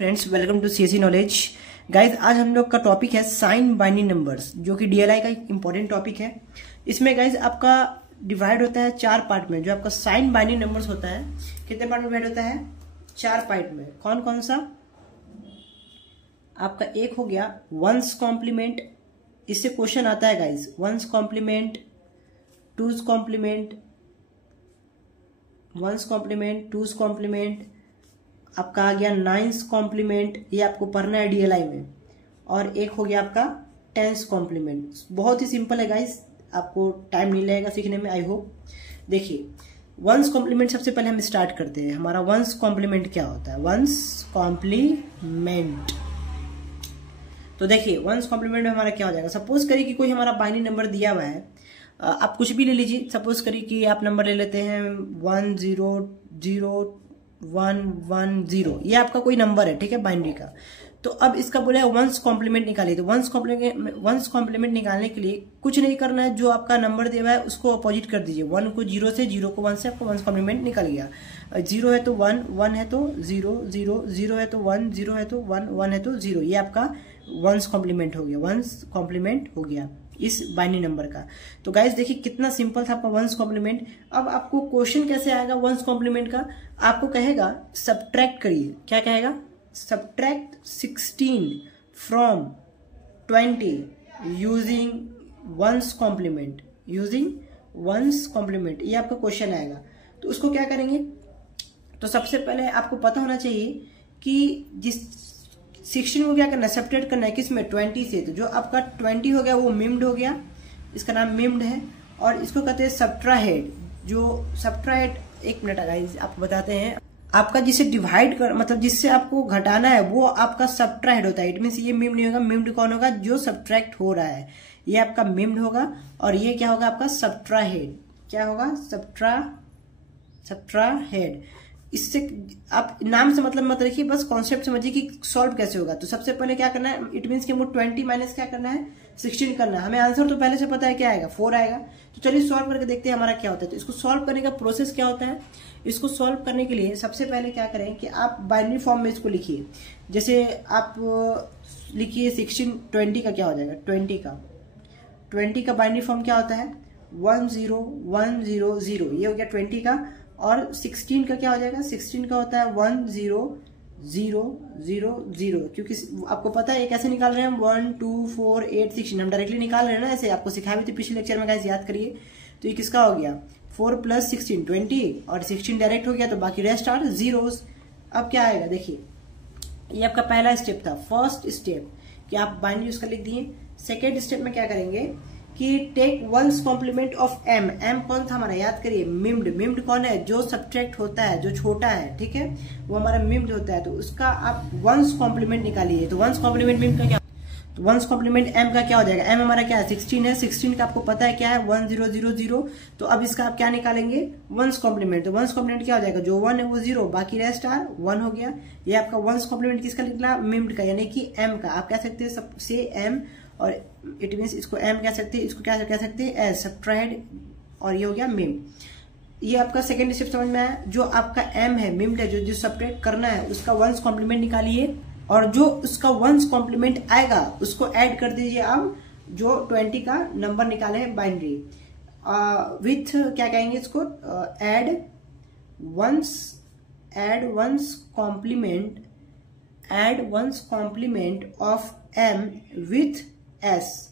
Friends, welcome to CSC knowledge. Guys, आज हम लोग का टॉपिक है साइन बाइनरी नंबर्स, जो कि डीएलआई का एक इंपॉर्टेंट टॉपिक है। इसमें गाइस आपका डिवाइड होता है 4 पार्ट में। जो आपका साइन बाइनरी नंबर्स होता है कितने पार्ट में डिवाइड होता है? 4 पार्ट में। कौन कौन सा? आपका एक हो गया वंस कॉम्प्लीमेंट, इससे क्वेश्चन आता है guys. One's complement, two's complement, one's complement, two's complement. आपका आ गया नाइन्स कॉम्प्लीमेंट, ये आपको पढ़ना है डीएलआई में। और एक हो गया आपका टेंस कॉम्प्लीमेंट। बहुत ही सिंपल है गाइस, आपको टाइम नहीं लगेगा सीखने में, आई होप। देखिए, वंस कॉम्प्लीमेंट सबसे पहले हम स्टार्ट करते हैं। हमारा वंस कॉम्प्लीमेंट क्या होता है? वंस कॉम्प्लीमेंट, तो देखिए वंस कॉम्प्लीमेंट में हमारा क्या हो जाएगा। सपोज करिए कि कोई हमारा बाइनरी नंबर दिया हुआ है, आप कुछ भी ले लीजिए। सपोज करिए कि आप नंबर ले लेते हैं 100110, ये आपका कोई नंबर है, ठीक है, बाइनरी का। तो अब इसका बोला है वंस कॉम्प्लीमेंट निकालिए। तो वंस कॉम्प्लीमेंट निकालने के लिए कुछ नहीं करना है, जो आपका नंबर दिया हुआ है उसको अपोजिट कर दीजिए। 1 को 0 से, 0 को 1 से, आपको वंस कॉम्प्लीमेंट निकल गया। 0 है तो 1, 1 है तो 0, 0, 0 है तो 1, 0 है तो 1, 1 है तो 0। ये आपका वंस कॉम्प्लीमेंट हो गया, वंस कॉम्प्लीमेंट हो गया इस बाइनरी नंबर का। तो गाइस देखिए कितना सिंपल था आपका वंस कॉम्प्लीमेंट। अब आपको क्वेश्चन कैसे आएगा वंस कॉम्प्लीमेंट का? आपको कहेगा सब्ट्रैक्ट करिए। क्या कहेगा? Subtract 16 from 20 using one's complement, using one's complement. ये आपका क्वेश्चन आएगा। तो उसको क्या करेंगे? तो सबसे पहले आपको पता होना चाहिए कि जिस 16 को क्या करना है? सब्ट्रैक्ट करना है किसमें? 20 से। तो जो आपका 20 हो गया वो मिम्ड हो गया, इसका नाम मिम्ड है। और इसको कहते हैं सब्ट्राहेड। जो सब्ट्राहेड, एक मिनट गाइस आपको बताते हैं। आपका जिसे डिवाइड कर, मतलब जिससे आपको घटाना है, वो आपका सब्ट्राहेड होता है। इट मीन्स ये मिम्ड नहीं होगा। मिम्ड कौन होगा? जो सब्ट्रैक्ट हो रहा है, ये आपका मिम्ड होगा। और ये क्या होगा? आपका सब्ट्राहेड। क्या होगा? सब्ट्राहेड। इससे आप नाम से मतलब मत रखिए, बस कॉन्सेप्ट समझिए कि सॉल्व कैसे होगा। तो सबसे पहले क्या करना है? इट मीन्स कि हमको 20 माइनस क्या करना है? 16 करना है। हमें आंसर तो पहले से पता है क्या आएगा, 4 आएगा। तो चलिए सॉल्व करके देखते हैं हमारा क्या होता है। तो इसको सॉल्व करने का प्रोसेस क्या होता है? इसको सॉल्व करने के लिए सबसे पहले क्या करें कि आप बाइनरी फॉर्म में इसको लिखिए। जैसे आप लिखिए 16, 20 का क्या हो जाएगा? 20 का बाइनरी फॉर्म क्या होता है? 10100, ये हो गया 20 का। और 16 का क्या हो जाएगा? 16 का होता है 10000, क्योंकि आपको पता है ये कैसे निकाल रहे हैं हम? 1 2 4 8 16 हम डायरेक्टली निकाल रहे हैं ना, ऐसे आपको सिखाया भी थी पिछले लेक्चर में, गाइस याद करिए। तो ये किसका हो गया? 4 + 16 20, और 16 डायरेक्ट हो गया, तो बाकी रेस्ट आर जीरोस। अब क्या आएगा? देखिए, ये आपका पहला स्टेप था, फर्स्ट स्टेप, कि आप बाइनरी उसका लिख दिए। सेकेंड स्टेप में क्या करेंगे कि take one's complement of M. M कौन था हमारा? याद करिए, मिम्ड। मिम्ड कौन है? जो सब्ट्रैक्ट होता है, जो छोटा है, ठीक है, वो हमारा मिम्ड होता है। तो उसका आप वंस कॉम्प्लीमेंट निकालिए। तो वंस कॉम्प्लीमेंट मिम्ड का क्या? तो वंस कॉम्प्लीमेंट एम का क्या हो जाएगा? एम हमारा क्या है? 16 है। 16 का आपको पता है क्या है? 1000। तो अब इसका आप क्या निकालेंगे? One's complement. तो वंस कॉम्प्लीमेंट क्या हो जाएगा? जो 1 है वो 0, बाकी रेस्ट आर 1 हो गया। ये आपका वंस कॉम्प्लीमेंट किसका निकला? मिम्ड का, यानी कि एम का। आप कह सकते हैं सबसे एम, और इट मीन्स इसको एम कह सकते हैं, इसको क्या कह सकते हैं? As subtract. और ये हो गया मिम। ये आपका सेकंड स्टेप समझ में आया। जो आपका एम है, मिम्ड है, जो सब्ट्रैक्ट करना है, उसका वंस कॉम्प्लीमेंट निकालिए। और जो उसका वंस कॉम्प्लीमेंट आएगा उसको ऐड कर दीजिए। अब जो 20 का नंबर निकाले हैं बाइनरी, विथ क्या कहेंगे इसको? Add one's complement of M with S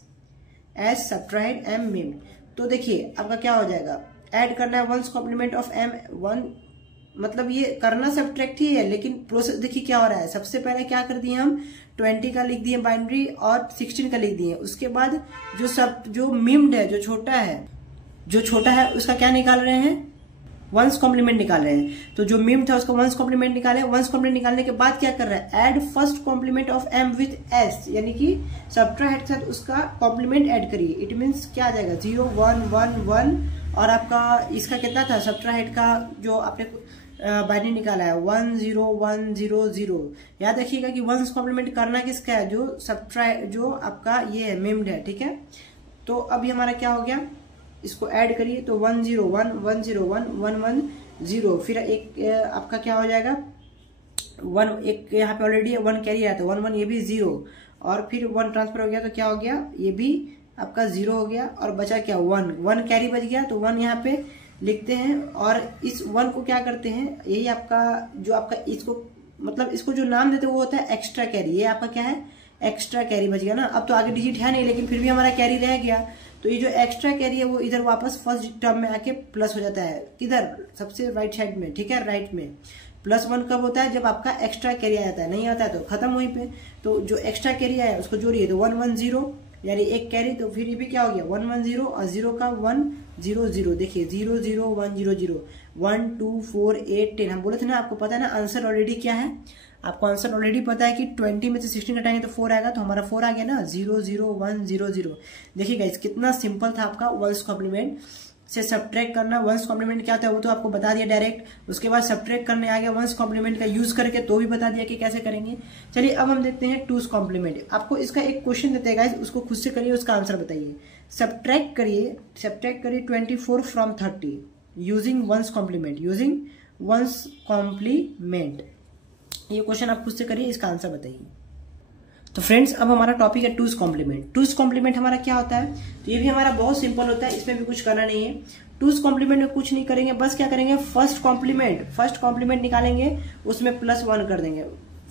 subtract M मिम। तो देखिए आपका क्या हो जाएगा? ऐड करना है वंस कॉम्प्लीमेंट ऑफ एम 1, मतलब ये करना सब्ट्रैक्ट ही है, लेकिन प्रोसेस देखिए क्या हो रहा है। सबसे पहले क्या कर दिए हम? 20 का लिख दिए बाइनरी, और 16 का लिख दिए। उसके बाद जो मिम्ड है, जो छोटा है उसका क्या निकाल रहे हैं? वंस कॉम्प्लीमेंट निकाल रहे हैं। तो जो मिम था उसका वंस कॉम्प्लीमेंट निकाले। वंस कॉम्प्लीमेंट निकालने के बाद क्या कर रहा है? Add first complement of M with S, यानी कि सब्ट्रैक्ट के साथ उसका कॉम्प्लीमेंट ऐड करिए। इट मीन्स क्या आ जाएगा? 0 1 1 1। और आपका इसका कितना था? सब्ट्रैक्ट का जो आपने बाइनरी निकाला है 10100। याद रखिएगा कि वंस कॉम्प्लीमेंट करना किसका है? जो सब्ट्रैक्ट, जो आपका ये है, मिम्ड है, ठीक है। तो अभी हमारा क्या हो गया? इसको ऐड करिए। तो 101 101 110, फिर एक आपका क्या हो जाएगा? 1 एक यहाँ पे ऑलरेडी 1 कैरी आया था, 1 1 ये भी 0, और फिर 1 ट्रांसफर हो गया तो क्या हो गया, ये भी आपका 0 हो गया, और बचा क्या 1 कैरी बच गया, तो 1 यहाँ पे लिखते हैं। और इस 1 को क्या करते हैं, यही आपका जो आपका इसको मतलब इसको जो नाम देते हैं वो होता है एक्स्ट्रा कैरी। ये आपका क्या है, एक्स्ट्रा कैरी बच गया ना। अब तो आगे डिजिट है नहीं, लेकिन फिर भी हमारा कैरी रह गया, तो ये जो एक्स्ट्रा कैरी है वो इधर वापस फर्स्ट टर्म में आके प्लस हो जाता है, किधर, सबसे राइट साइड में, ठीक है, राइट में। +1 कब होता है, जब आपका एक्स्ट्रा कैरी आ जाता है, नहीं आता है तो खत्म वहीं पे। तो जो एक्स्ट्रा कैरी आया उसको जोड़िए, तो 1 1 0 यानी एक कैरी, तो फिर ये भी क्या हो गया 1 1 0, और 0 का 1 0 0, देखिए 0 0 1 0 0 1 2 4 8 10। हम बोले थे ना, आपको पता है ना आंसर ऑलरेडी क्या है, आपको आंसर ऑलरेडी पता है कि 20 में से 16 घटाएंगे तो 4 आएगा, तो हमारा 4 आ गया ना, 0 0 1 0 0। देखिए गाइस कितना सिंपल था आपका वंस कॉम्प्लीमेंट से सब्ट्रैक्ट करना। वंस कॉम्प्लीमेंट क्या होता है वो तो आपको बता दिया डायरेक्ट, उसके बाद सब्ट्रैक्ट करने आ गया वंस कॉम्प्लीमेंट का यूज करके, तो भी बता दिया कि कैसे करेंगे। चलिए अब हम देखते हैं टूस कॉम्प्लीमेंट। आपको इसका एक क्वेश्चन देते हैं गाइस, उसको खुद से करिए, उसका आंसर बताइए। सब्ट्रैक्ट करिए 24 from 30 using one's complement, using one's complement. ये क्वेश्चन आप खुद से करिए, इसका आंसर बताइए। तो फ्रेंड्स अब हमारा टॉपिक है टूस कॉम्प्लीमेंट। टूस कॉम्प्लीमेंट हमारा क्या होता है, तो ये भी हमारा बहुत सिंपल होता है, इसमें भी कुछ करना नहीं है। टूस कॉम्प्लीमेंट में कुछ नहीं करेंगे, बस क्या करेंगे, फर्स्ट कॉम्प्लीमेंट निकालेंगे, उसमें +1 कर देंगे।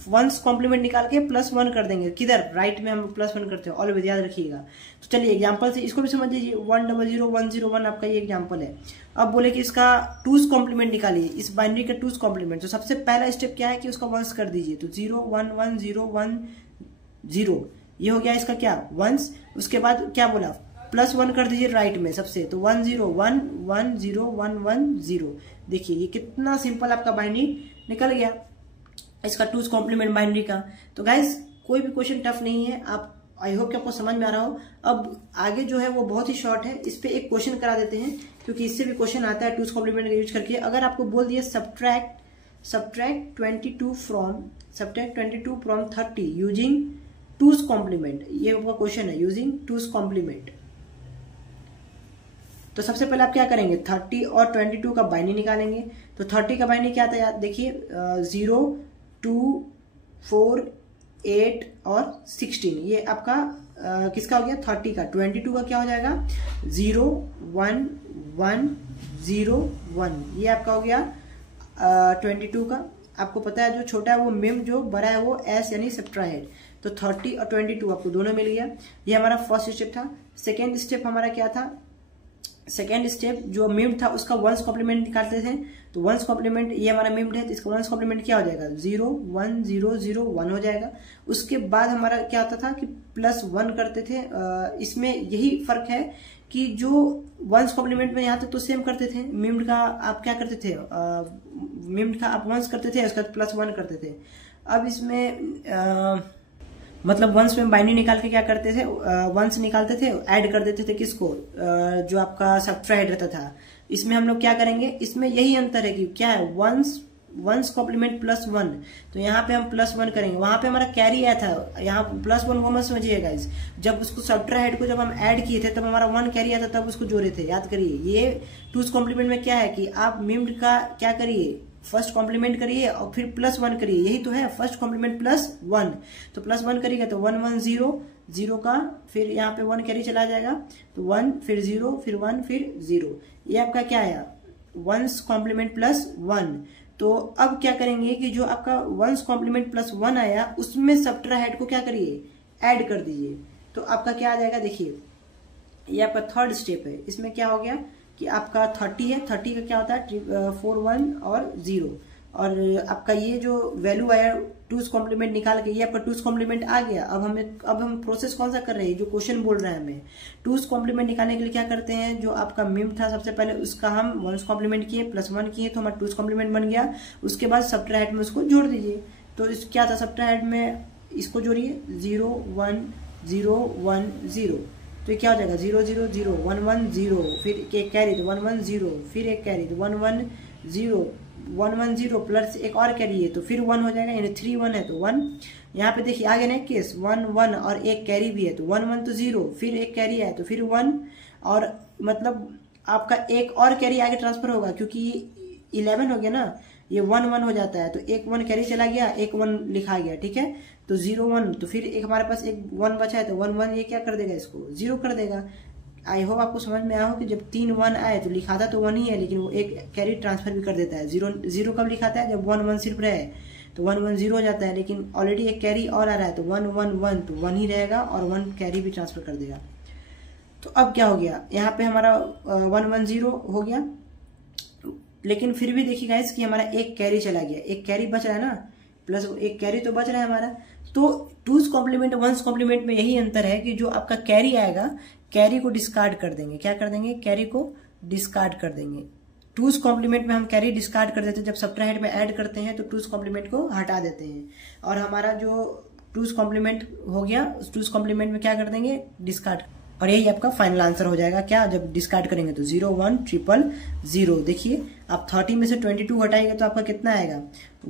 वंस कॉम्प्लीमेंट निकाल के +1 कर देंगे, किधर, राइट में हम +1 करते हैं, ऑलवेज याद रखिएगा। तो चलिए एग्जांपल से इसको भी समझ लीजिए, 1 0 0 1 0 1 आपका ये एग्जांपल है। अब बोले कि इसका टूस कॉम्प्लीमेंट निकालिए, इस बाइनरी का टूस कॉम्प्लीमेंट। तो सबसे पहला स्टेप क्या है कि उसका वंस कर दीजिए, तो 0 1 1 0 1 0, ये हो गया इसका क्या वंस। उसके बाद क्या बोला, +1 कर दीजिए राइट में सबसे, तो 1 0 1 1 0 1 1 0। देखिए ये कितना सिंपल आपका बाइनरी निकल गया, इसका टूस कॉम्प्लीमेंट बाइनरी का। तो गाइस कोई भी क्वेश्चन टफ नहीं है, आप आई होप कि आपको समझ में आ रहा हो। अब आगे जो है वो बहुत ही शॉर्ट है, इस पे एक क्वेश्चन करा देते हैं, क्योंकि इससे भी क्वेश्चन आता है टूस कॉम्प्लीमेंट का यूज करके। अगर आपको बोल दिया सब्ट्रैक्ट 22 फ्रॉम 30 यूजिंग टूस कॉम्प्लीमेंट, ये आपका क्वेश्चन है, यूजिंग टूस कॉम्प्लीमेंट। तो सबसे पहले आप क्या करेंगे, 30 और 22 का बाइनरी निकालेंगे। तो 30 का बाइनरी क्या था यार, देखिए 0 2 4 8 और 16, ये आपका किसका हो गया, 30 का। 22 का क्या हो जाएगा, 0 1 1 0 1, ये आपका हो गया 22 का। आपको पता है जो छोटा है वो मिम, जो बड़ा है वो एस यानी सब्ट्रैक्ट। तो 30 और 22 आपको दोनों मिल गया, ये हमारा फर्स्ट स्टेप था। सेकेंड स्टेप हमारा क्या था, सेकेंड स्टेप जो मिम्ड था उसका वंस कॉम्प्लीमेंट निकालते थे। तो वंस कॉम्प्लीमेंट, ये हमारा मिम्ड है तो इसका वंस कॉम्प्लीमेंट क्या हो जाएगा, 0 1 0 0 1 हो जाएगा। उसके बाद हमारा क्या होता था कि +1 करते थे। इसमें यही फर्क है कि जो वंस कॉम्प्लीमेंट में यहाँ तक तो सेम करते थे, मिम्ड का आप क्या करते थे, मिम्ड का आप वंस करते थे, उसका +1 करते थे। अब इसमें मतलब वंस में बाइनरी निकाल के क्या करते थे, वंस निकालते थे, ऐड कर देते थे किसको, जो आपका सब्ट्रैक्ट रहता था। इसमें हम लोग क्या करेंगे, इसमें यही अंतर है कि क्या है, वंस कॉम्प्लीमेंट +1, तो यहाँ पे हम +1 करेंगे, वहां पे हमारा कैरी आया था, यहाँ +1 वो मत समझिएगा गाइस। जब उसको सब्ट्रैक्ट को जब हम ऐड किए थे तब हमारा 1 कैरी आया था, तब उसको जोड़े थे, याद करिए। ये टूस कॉम्प्लीमेंट में क्या है कि आप मिम्ड का क्या करिए, फर्स्ट कॉम्प्लीमेंट करिए और फिर +1 करिए, यही तो है फर्स्ट कॉम्प्लीमेंट +1। तो +1 करिएगा तो 1 1 0 0 का, फिर यहाँ पे 1 कैरी चला जाएगा, तो 1 फिर 0 फिर 1 फिर 0, ये आपका क्या आया, वंस कॉम्प्लीमेंट +1। तो अब क्या करेंगे कि जो आपका वंस कॉम्प्लीमेंट +1 आया उसमें सब्ट्रैक्ट को क्या करिए, ऐड कर दीजिए। तो आपका क्या आ जाएगा, देखिए ये आपका थर्ड स्टेप है। इसमें क्या हो गया कि आपका 30 है, 30 का क्या होता है 4 1 और 0, और आपका ये जो वैल्यू आया टूस कॉम्प्लीमेंट निकाल के, ये आपका टूस कॉम्प्लीमेंट आ गया। अब हम प्रोसेस कौन सा कर रहे हैं, जो क्वेश्चन बोल रहा है हमें टूस कॉम्प्लीमेंट निकालने के लिए क्या करते हैं, जो आपका मिम था सबसे पहले उसका हम वंस कॉम्प्लीमेंट किए, +1 किए तो हमारा टूस कॉम्प्लीमेंट बन गया। उसके बाद सब्ट्रैक्ट में उसको जोड़ दीजिए। तो इस क्या था, सब्ट्रैक्ट में इसको जोड़िए, 0 1 0 1 0, तो ये क्या हो जाएगा 0 0 0 1 1 0, फिर एक कैरी तो 1 1 0, फिर एक कैरी तो 1 1 0 1 1 0 प्लस एक और कैरी है तो फिर 1 हो जाएगा, यानी 3 1 है तो 1। यहाँ पे देखिए आगे ना केस 1 1 और एक कैरी भी है तो 1 1 तो 0, फिर एक कैरी है तो फिर 1, और मतलब आपका एक और कैरी आगे ट्रांसफर होगा क्योंकि 11 हो गया ना, ये 1 1 हो जाता है, तो एक 1 कैरी चला गया, एक 1 लिखा गया, ठीक है। तो 0 1, तो फिर एक हमारे पास एक 1 बचा है, तो 1 1 ये क्या कर देगा, इसको 0 कर देगा। आई होप आपको समझ में आया हो कि जब 3 1 आए तो लिखा था तो 1 ही है, लेकिन वो एक कैरी ट्रांसफर भी कर देता है। 0 कब लिखाता है, जब 1 1 सिर्फ रहे, तो 1 1 0 हो जाता है, लेकिन ऑलरेडी एक कैरी और आ रहा है, तो 1 1 1 तो 1 ही रहेगा और 1 कैरी भी ट्रांसफर कर देगा। तो अब क्या हो गया, यहाँ पे हमारा 1 1 0 हो गया, लेकिन फिर भी देखिए गाइस कि हमारा एक कैरी चला गया, एक कैरी बच रहा है ना, प्लस एक कैरी तो बच रहा है हमारा। तो 2's कॉम्प्लीमेंट 1's कॉम्प्लीमेंट में यही अंतर है कि जो आपका कैरी आएगा, कैरी को डिस्कार्ड कर देंगे। क्या कर देंगे, कैरी को डिस्कार्ड कर देंगे। 2's कॉम्प्लीमेंट में हम कैरी डिस्कार्ड कर देते हैं, जब सबट्रैक्ट में ऐड करते हैं तो 2's कॉम्प्लीमेंट को हटा देते हैं, और हमारा जो 2's कॉम्प्लीमेंट हो गया, 2's कॉम्प्लीमेंट में क्या कर देंगे, डिस्कार्ड। और यही आपका फाइनल आंसर हो जाएगा। क्या, जब डिस्कार्ड करेंगे तो 0 1 0 0। देखिए आप 30 में से 22 हटाएंगे तो आपका कितना आएगा,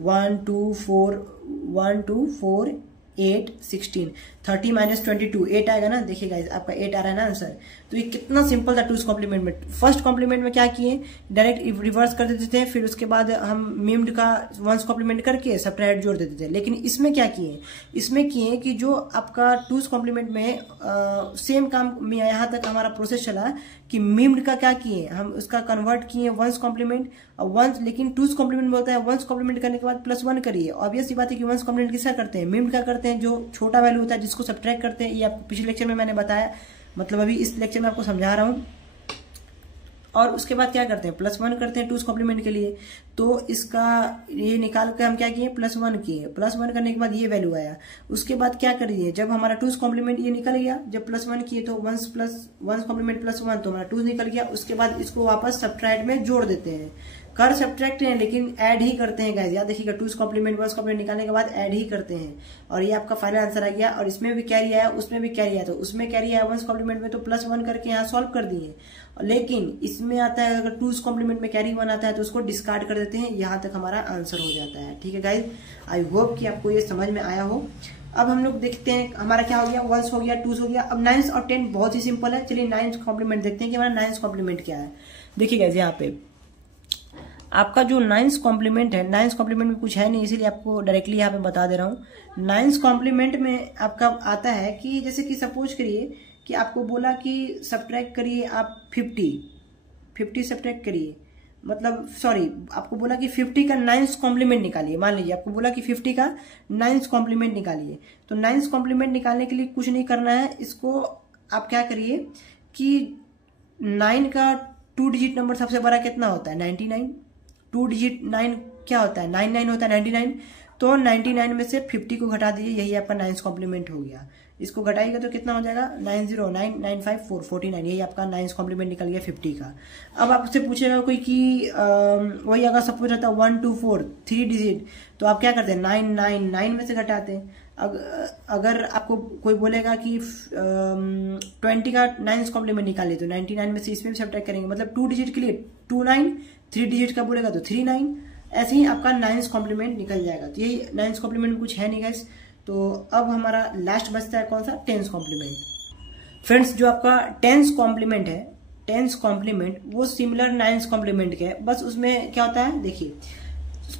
1 2 4 8 16। 30 माइनस 22 8 आएगा ना, देखिए गाइस आपका 8 आ रहा है ना आंसर। तो ये कितना सिंपल था 2's कॉम्प्लीमेंट में। फर्स्ट कॉम्प्लीमेंट में क्या किए, डायरेक्ट रिवर्स कर देते थे, फिर उसके बाद हम मिम्ड का 1's कॉम्प्लीमेंट करके सबट्रैक्ट जोड़ देते थे। लेकिन इसमें क्या किए, इसमें किए कि जो आपका 2's कॉम्प्लीमेंट में सेम काम में यहाँ तक हमारा प्रोसेस चला कि मिम्ड का क्या किए, हम उसका कन्वर्ट किए 1's कॉम्प्लीमेंट और 1, लेकिन 2's कॉम्प्लीमेंट बोलता है 1's कॉम्प्लीमेंट करने के बाद +1 करिए। ऑब्वियस सी बात है कि 1's कॉम्प्लीमेंट किसका करते हैं, मिम्ड का करते हैं, जो छोटा वैल्यू होता है जिसको सबट्रैक्ट करते हैं। ये आपको पिछले लेक्चर में मैंने बताया, मतलब अभी इस लेक्चर में आपको समझा रहा हूँ। और उसके बाद क्या करते हैं, +1 करते हैं 2's कॉम्प्लीमेंट के लिए। तो इसका ये निकाल कर हम क्या किए, +1 किए। +1 करने के बाद ये वैल्यू आया। उसके बाद क्या करिए, जब हमारा 2's कॉम्प्लीमेंट ये निकल गया, जब +1 किए तो 1's कॉम्प्लीमेंट +1 तो हमारा 2 निकल गया। उसके बाद इसको वापस सबट्रैक्ट में जोड़ देते हैं, कर सबट्रैक्ट हैं लेकिन ऐड ही करते हैं गाइस, याद देखिएगा 2's कॉम्प्लीमेंट 1's कॉम्प्लीमेंट निकालने के बाद ऐड ही करते हैं। और ये आपका फाइनल आंसर आ गया। और इसमें भी कैरी आया, उसमें भी कैरी आया, तो उसमें कैरी आया 1's कॉम्प्लीमेंट में तो +1 करके यहाँ सॉल्व कर दिए। लेकिन इसमें आता है अगर 2's कॉम्प्लीमेंट में कैरी 1 आता है तो उसको डिस्कार्ड कर देते हैं, यहाँ तक हमारा आंसर हो जाता है। ठीक है गाइस, आई होप कि आपको ये समझ में आया हो। अब हम लोग देखते हैं हमारा क्या हो गया, 1's हो गया, 2's हो गया। अब 9th और 10th बहुत ही सिंपल है। चलिए 9th कॉम्प्लीमेंट देखते हैं कि हमारा 9th कॉम्प्लीमेंट क्या है। देखिए गाइस यहाँ पे आपका जो 9th कॉम्प्लीमेंट है, 9th कॉम्प्लीमेंट में कुछ है नहीं, इसीलिए आपको डायरेक्टली यहाँ पे बता दे रहा हूँ। 9th कॉम्प्लीमेंट में आपका आता है कि जैसे कि सपोज करिए कि आपको बोला कि सबट्रैक्ट करिए आप 50 सबट्रैक्ट करिए, मतलब सॉरी आपको बोला कि 50 का 9th कॉम्प्लीमेंट निकालिए। मान लीजिए आपको बोला कि 50 का 9th कॉम्प्लीमेंट निकालिए। तो 9th कॉम्प्लीमेंट निकालने के लिए कुछ नहीं करना है, इसको आप क्या करिए कि 9 का 2 डिजिट नंबर सबसे बड़ा कितना होता है, 99। 2 डिजिट 9 क्या होता है, 99 होता है, 99। तो 99 में से 50 को घटा दीजिए, यही आपका 9th कॉम्प्लीमेंट हो गया। इसको घटाइएगा तो कितना हो जाएगा, 90995449, यही आपका 9th कॉम्प्लीमेंट निकल गया 50 का। अब आपसे पूछेगा कोई कि वही अगर सपोज रहता 1 2 4 3 डिजिट, तो आप क्या करते हैं 999 में से घटाते हैं। अगर आपको कोई बोलेगा कि 20 का 9th कॉम्प्लीमेंट निकालिए, तो 99 में से इसमें भी सबट्रैक्ट करेंगे, मतलब 2 डिजिट के लिए 29, 3 डिजिट का बोलेगा तो 39, ऐसे ही आपका 9th कॉम्प्लीमेंट निकल जाएगा। तो यही 9th कॉम्प्लीमेंट में कुछ है नहीं गाइस। तो अब हमारा लास्ट बचता है कौन सा, 10th कॉम्प्लीमेंट। फ्रेंड्स जो आपका 10th कॉम्प्लीमेंट है, 10th कॉम्प्लीमेंट वो सिमिलर 9th कॉम्प्लीमेंट के है, बस उसमें क्या होता है, देखिए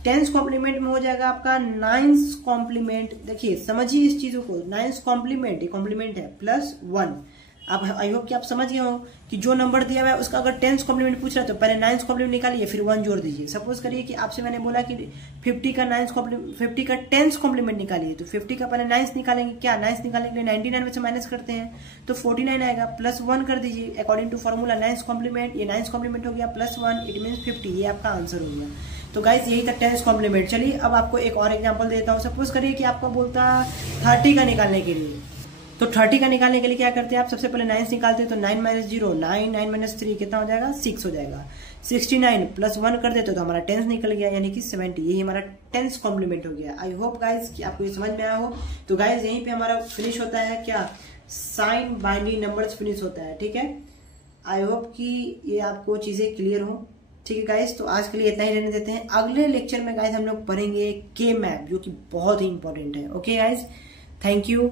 10th कॉम्प्लीमेंट में हो जाएगा आपका 9th कॉम्प्लीमेंट। देखिए समझिए इस चीजों को, 9th कॉम्प्लीमेंट, ये कॉम्प्लीमेंट है +1। आप आई होप कि आप समझ गए हो कि जो नंबर दिया हुआ है उसका अगर 10th कॉम्प्लीमेंट पूछ रहा है तो पहले 9th कॉम्प्लीमेंट निकालिए, फिर 1 जोड़ दीजिए। सपोज करिए कि आपसे मैंने बोला कि 50 का 10th कॉम्प्लीमेंट निकालिए, तो 50 का पहले 9th निकालेंगे। क्या 9th निकालने के लिए 99 में से माइनस करते हैं तो 49 आएगा, +1 कर दीजिए according to formula 9th complement. ये 9th कॉम्प्लीमेंट हो गया +1, इट मीन 50, ये आपका आंसर हो गया। तो गाइस यही था 10th कॉम्प्लीमेंट। चलिए अब आपको एक और एग्जांपल देता हूँ। सपोज करिए कि आपको बोलता 30 का निकालने के लिए, तो 30 का निकालने के लिए क्या करते हैं आप, सबसे पहले 9 निकालते हैं, तो 9 - 0 9, 9 - 3 कितना हो जाएगा, 6 हो जाएगा। 69 +1 कर देते तो हमारा 10th निकल गया, यानी कि 70, यही हमारा 10th कॉम्प्लीमेंट हो गया। आई होप गाइस कि आपको ये समझ में आया हो। तो गाइस यहीं पे हमारा फिनिश होता है क्या, साइन बाइनरी नंबर्स फिनिश होता है। ठीक है, आई होप कि ये आपको चीजें क्लियर हो। ठीक है गाइस, तो आज के लिए इतना ही रहने देते हैं। अगले लेक्चर में गाइस हम लोग पढ़ेंगे के मैप, जो कि बहुत ही इंपॉर्टेंट है। Okay guys, thank you.